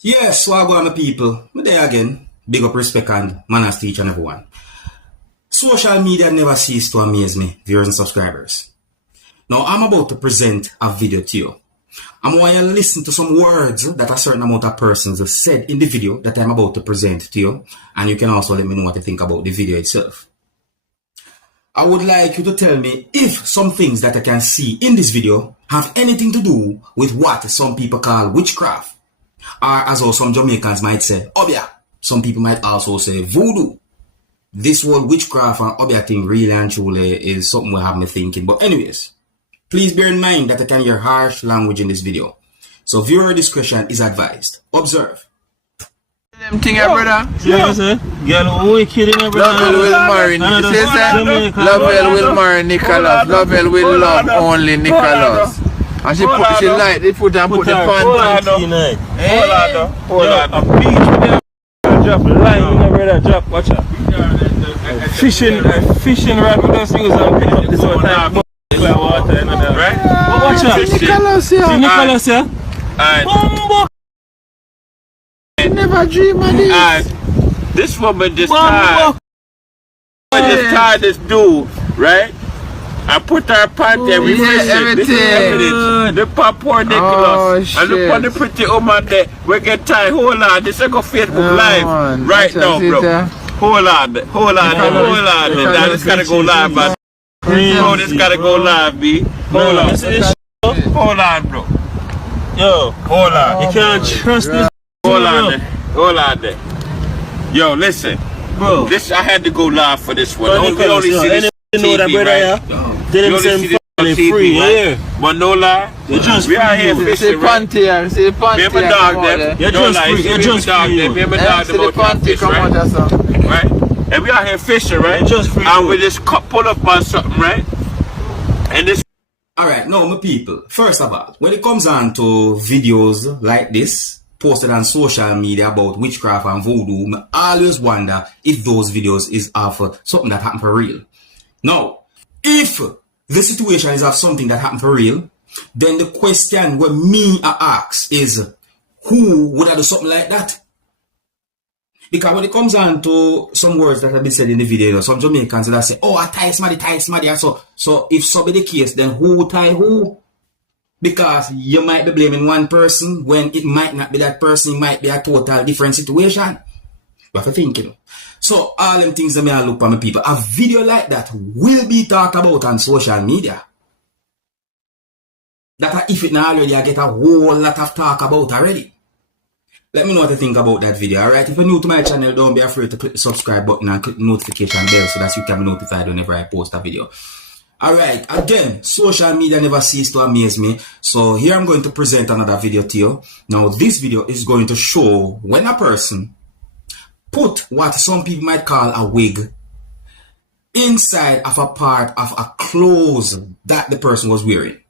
Yes, swag on my people. Me there again. Big up, respect, and manners to each and everyone. Social media never ceases to amaze me, viewers and subscribers. Now, I'm about to present a video to you. I'm going to listen to some words that a certain amount of persons have said in the video that I'm about to present to you. And you can also let me know what you think about the video itself. I would like you to tell me if some things that I can see in this video have anything to do with what some people call witchcraft. Or as well some Jamaicans might say, Obeah. Some people might also say voodoo. This whole witchcraft and Obeah thing really and truly is something we have me thinking. But anyways, please bear in mind that I can hear harsh language in this video. So viewer discretion is advised. Observe. Them thing, brother. Yeah, sir. Girl, wicked, brother. Lovell will marry. Lovell will marry Nicholas. Lovell will love only Nicholas. And she put the pan. Hold on. A beach. Drop line, brother. Drop. Watch out. Fishing rod with us use and pick up this whole time. Water, right? But watch out. See Nicholas here. See Nicholas here. I never dream of this. This woman just tied this dude, right? I put her panty and we everything. The poor Nicholas. And look on the pretty woman there. We get tied. Hold on. This is go Facebook live right now, bro. Hold on. Now this gotta go live, man. Bro, this gotta go live, B. Hold on, bro. Yo, hold on. You can't trust this. Hold on there. Yo, listen. Bro. This I had to go live for this one. We only see this know that, brother, right? They didn't send TV, free, right? But no lie, we are here fishing, right? See the panty. Remember dog them? You're just free. You're just free. Remember dog them about fish, right? And we are here fishing, right? Just free. And we just pull up on something, right? And this. Alright, now my people, first of all, when it comes on to videos like this, posted on social media about witchcraft and voodoo, I always wonder if those videos is of something that happened for real. Now, if the situation is of something that happened for real, then the question where me I ask is, who would have done something like that? Because when it comes on to some words that have been said in the video, some Jamaicans that say, oh, I tie somebody. So if so be the case, then who tie who? Because you might be blaming one person when it might not be that person. It might be a total different situation. What you think, you know? So all them things that me I look for my people, a video like that will be talked about on social media. That if it not already, I get a whole lot of talk about already. Let me know what you think about that video, alright? If you're new to my channel, don't be afraid to click the subscribe button and click the notification bell so that you can be notified whenever I post a video. Alright, again, social media never ceases to amaze me. So here I'm going to present another video to you. Now this video is going to show when a person put what some people might call a wig inside of a part of a clothes that the person was wearing.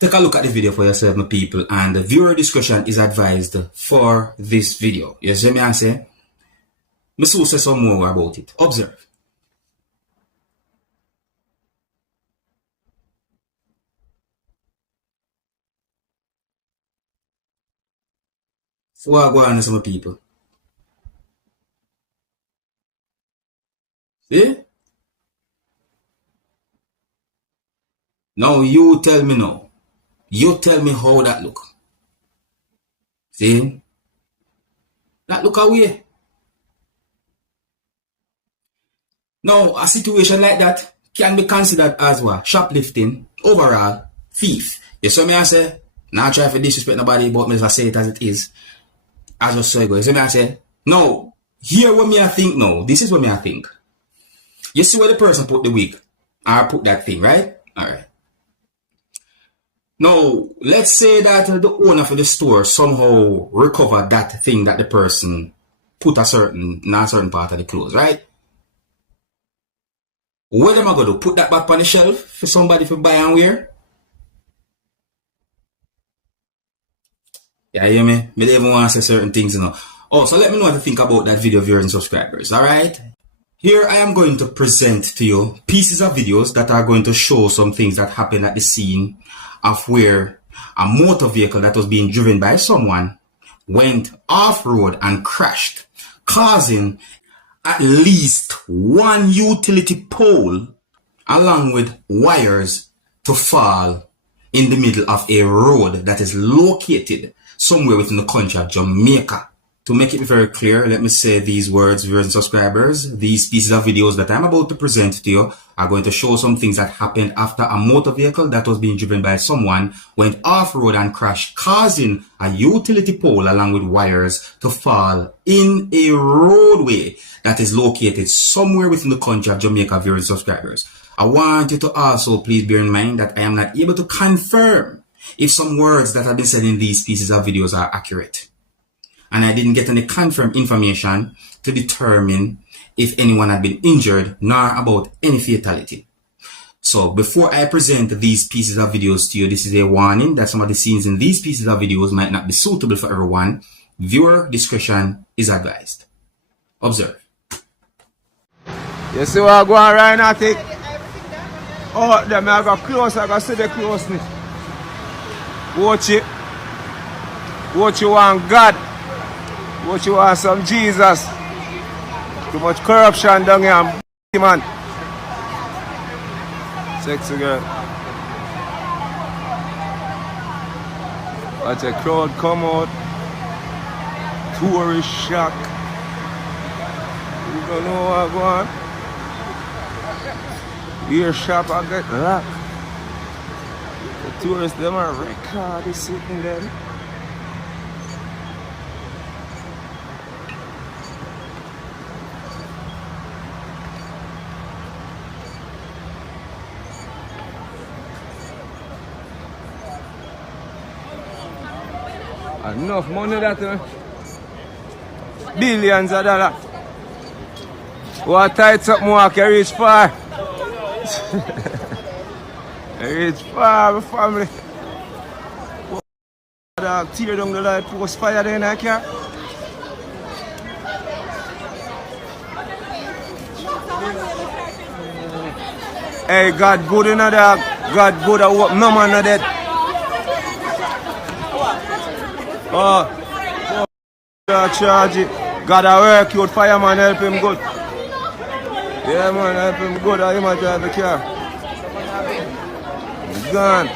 Take a look at the video for yourself, my people, and the viewer discretion is advised for this video. You see me I say? Me so say some more about it. Observe. So what go on, some people? See? Now you tell me now. You tell me how that look. See? That look away. Now, a situation like that can be considered as what? Shoplifting, overall, thief. You see me I say? Not try to disrespect nobody, but me just say it as it is. I just say it. You see me I say? No. Here what me I think now. This is what me I think. You see where the person put the wig? I put that thing, right? Alright. Now, let's say that the owner for the store somehow recovered that thing that the person put in a certain part of the clothes, right? What am I going to do? Put that back on the shelf for somebody to buy and wear? Yeah, you hear me? Me don't even want to say certain things, you know. Oh, so let me know what you think about that video, viewers and subscribers, alright? Here I am going to present to you pieces of videos that are going to show some things that happened at the scene of where a motor vehicle that was being driven by someone went off-road and crashed, causing at least one utility pole along with wires to fall in the middle of a road that is located somewhere within the country of Jamaica. To make it very clear, let me say these words, viewers and subscribers. These pieces of videos that I'm about to present to you are going to show some things that happened after a motor vehicle that was being driven by someone went off-road and crashed, causing a utility pole along with wires to fall in a roadway that is located somewhere within the country of Jamaica, viewers and subscribers. I want you to also please bear in mind that I am not able to confirm if some words that have been said in these pieces of videos are accurate. And I didn't get any confirmed information to determine if anyone had been injured, nor about any fatality. So before I present these pieces of videos to you, this is a warning that some of the scenes in these pieces of videos might not be suitable for everyone. Viewer discretion is advised. Observe. You see what I go on right now, think? Oh, them I got close, I got see the closeness. Watch it. Watch you want God. Watch you want some Jesus. Too much corruption down here, man. Sexy girl. Watch a crowd come out. Tourist shock. You don't know what going on. Ear shop I get locked. The tourists them are record sitting there. Enough money that billions of dollars. What tights up more can reach far. Reach far, my family. Dog, tear down the light post fire then I can't. Hey, God good in a dog. God good at what no man not dead. Oh, charge it. God a work you, fireman help him good. Yeah man, help him good, I might drive the car. He's gone.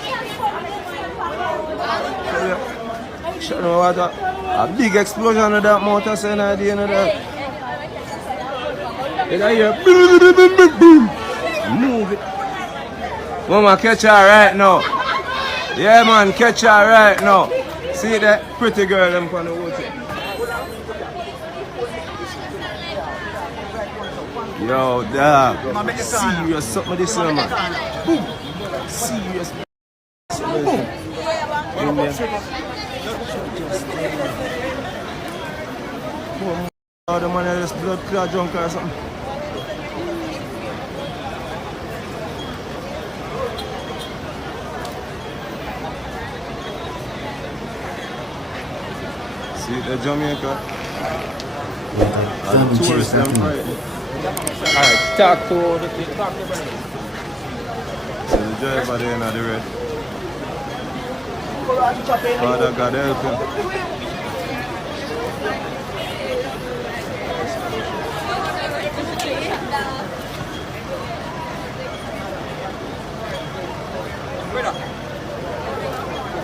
You know what, a big explosion of that motor saying at the end of that. Did I hear boom? Move it. Mama, catch her right now. Yeah man, catch her right now. See that pretty girl them on the water. Yo, dog. Serious something this one, man. Boom. Serious. Boom. Oh, the man has blood clot drunk or something. See the Jamaica. Tourists them right. Alright, talk to the people. So the driver there in the red. Father God help him.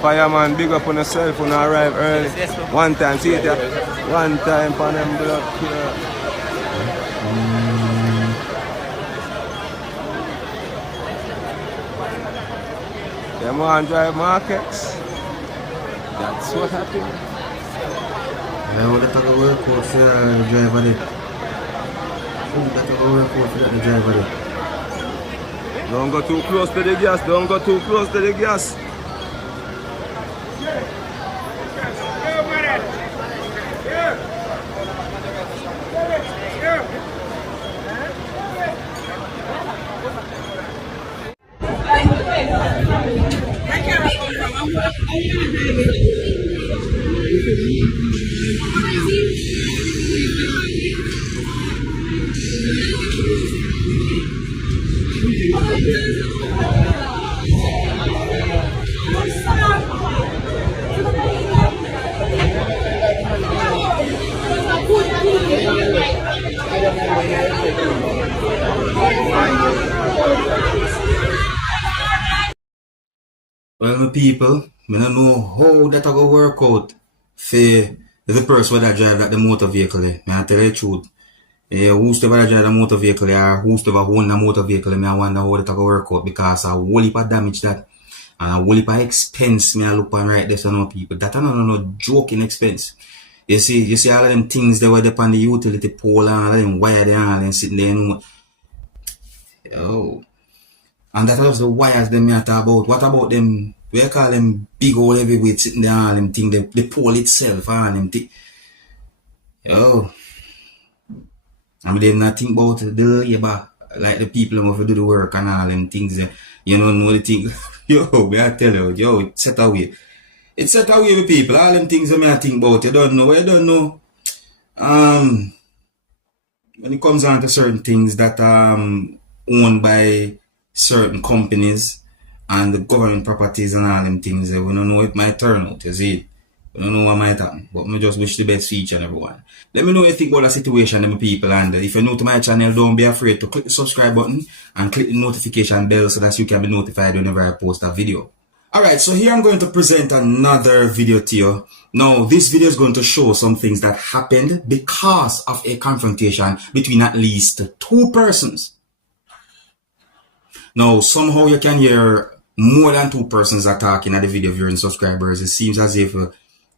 Fireman, big up on yourself when I arrive early. One time, see it there? One time for them blood killer. Them want to drive markets. That's what happened. Yeah, we got to go work out for the driver there. We got to go work out for the driver there. Don't go too close to the gas. Don't go too close to the gas. my people, I don't know how that go work out for the person that drive that the motor vehicle. I tell you the truth. Who's ever drive the motor vehicle or who's ever own the motor vehicle, I wonder how that go work out because a whole heap of damage that and a whole heap of expense I look on right there so no people. That are no joking expense. You see all of them things that were up on the utility pole and all of them wire there and sitting there and and that was the wires them I talk about. What about them? We call them big old heavyweight sitting there and them thing the pole itself and them thing. I mean, they not think about like the people who do the work and all them things. You know the thing. I tell you, it's set away. It's set away with people. All them things I think about. You don't know. When it comes on to certain things that owned by certain companies and the government properties and all them things, we don't know it might turn out, you see. We don't know what might happen, but I just wish the best for each and everyone. Let me know what you think about the situation, them people, and if you're new to my channel, don't be afraid to click the subscribe button and click the notification bell so that you can be notified whenever I post a video. Alright, so here I'm going to present another video to you. Now, this video is going to show some things that happened because of a confrontation between at least two persons. Now, somehow you can hear more than two persons are talking at the video viewing subscribers. It seems as if,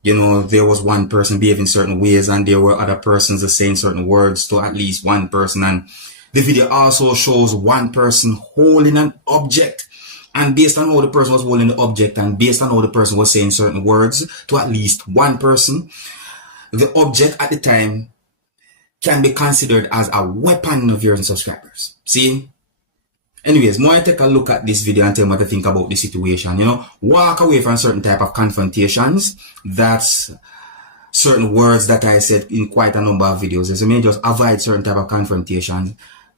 there was one person behaving certain ways and there were other persons saying certain words to at least one person. And the video also shows one person holding an object. And based on how the person was holding the object and based on how the person was saying certain words to at least one person, the object at the time can be considered as a weapon of viewers and subscribers. See? Anyways, more I take a look at this video and tell me what to think about the situation. Walk away from certain type of confrontations. That's certain words that I said in quite a number of videos. So may just avoid certain type of confrontations.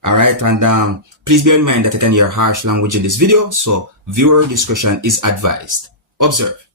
Alright, and please bear in mind that I can hear harsh language in this video, so viewer discretion is advised. Observe.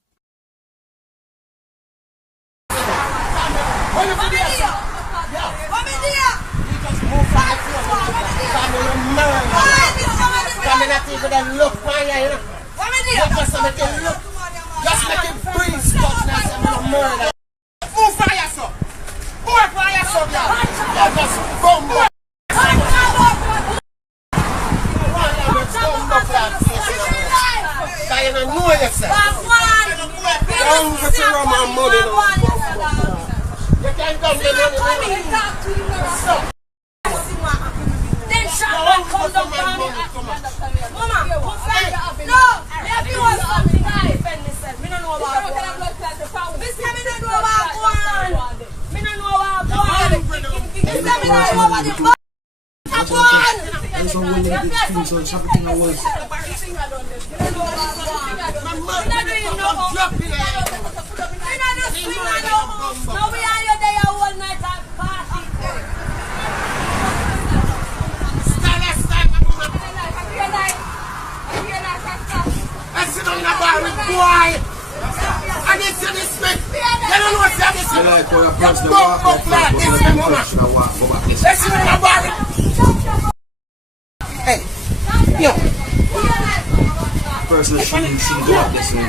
Person shouldn't go up this way.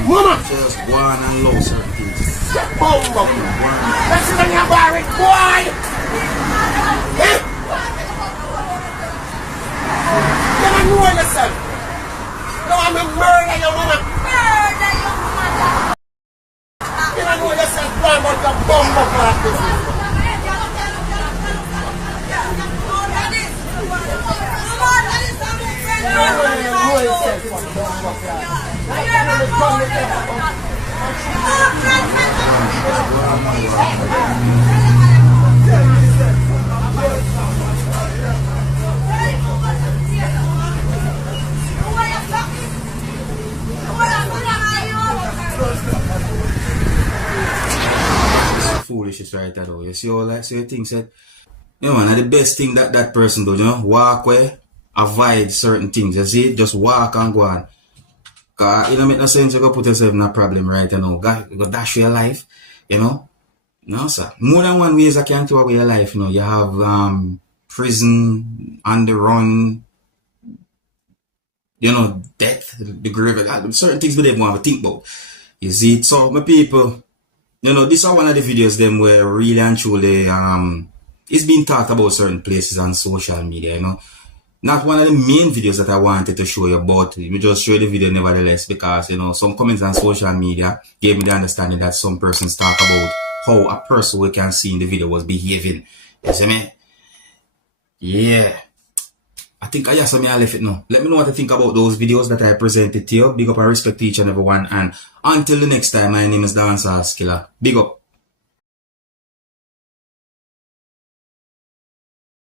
Just go on and low certain things. Let's see your bar, boy! You don't know yourself. No, I'm a murder, your mama. Murder, your mama. You don't know yourself, boy, but you're bumbo like this. Foolishness right there though. You see all that? So you think that, man, the best thing that person do, walk away, avoid certain things. You see, just walk and go on. Cause it don't make no sense to go put yourself in a problem, right? Go dash your life, No, sir. More than one ways I can throw away your life, You have prison, on the run, you know, death, the grave, certain things we didn't want to think about. You see, so my people, you know, this is one of the videos them where really and truly it's been talked about certain places on social media, you know. Not one of the main videos that I wanted to show you, but we just show the video nevertheless because, you know, some comments on social media gave me the understanding that some persons talk about how a person we can see in the video was behaving. You see me? Yeah. I think I just saw me I left it now. Let me know what you think about those videos that I presented to you. Big up and respect to each and everyone. And until the next time, my name is Dancehall Skilla. Big up.